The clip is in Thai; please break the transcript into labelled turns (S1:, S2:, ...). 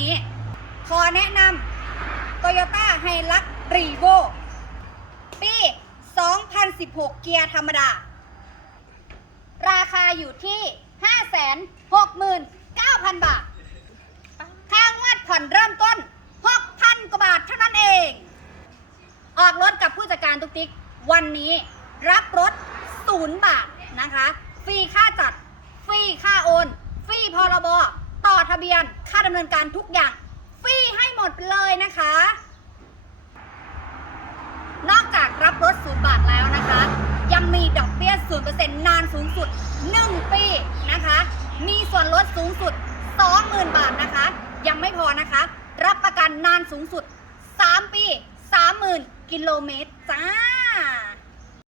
S1: นี้ ขอแนะนำ Toyota h i l u x r e v o ปี 2016 เกียร์ธรรมดา ราคาอยู่ที่ 569,000 บาท ค่างวดผ่อนเริ่มต้น 6,000 กว่าบาทเท่านั้นเอง ออกรถกับผู้จัดการตุกติก วันนี้รับรถ 0 บาทนะคะ ฟรีค่าจัด ฟรีค่าโอน ฟรีพรบ เบียน ค่าดำเนินการทุกอย่าง ฟรีให้หมดเลยนะคะ นอกจากรับรถ0บาทแล้วนะคะ ยังมีดอกเบี้ย0%นานสูงสุด 1 ปีนะคะ มีส่วนลดสูงสุด 20,000 บาทนะคะ ยังไม่พอนะคะ รับประกันนานสูงสุด 3 ปี 30,000 กิโลเมตรจ้า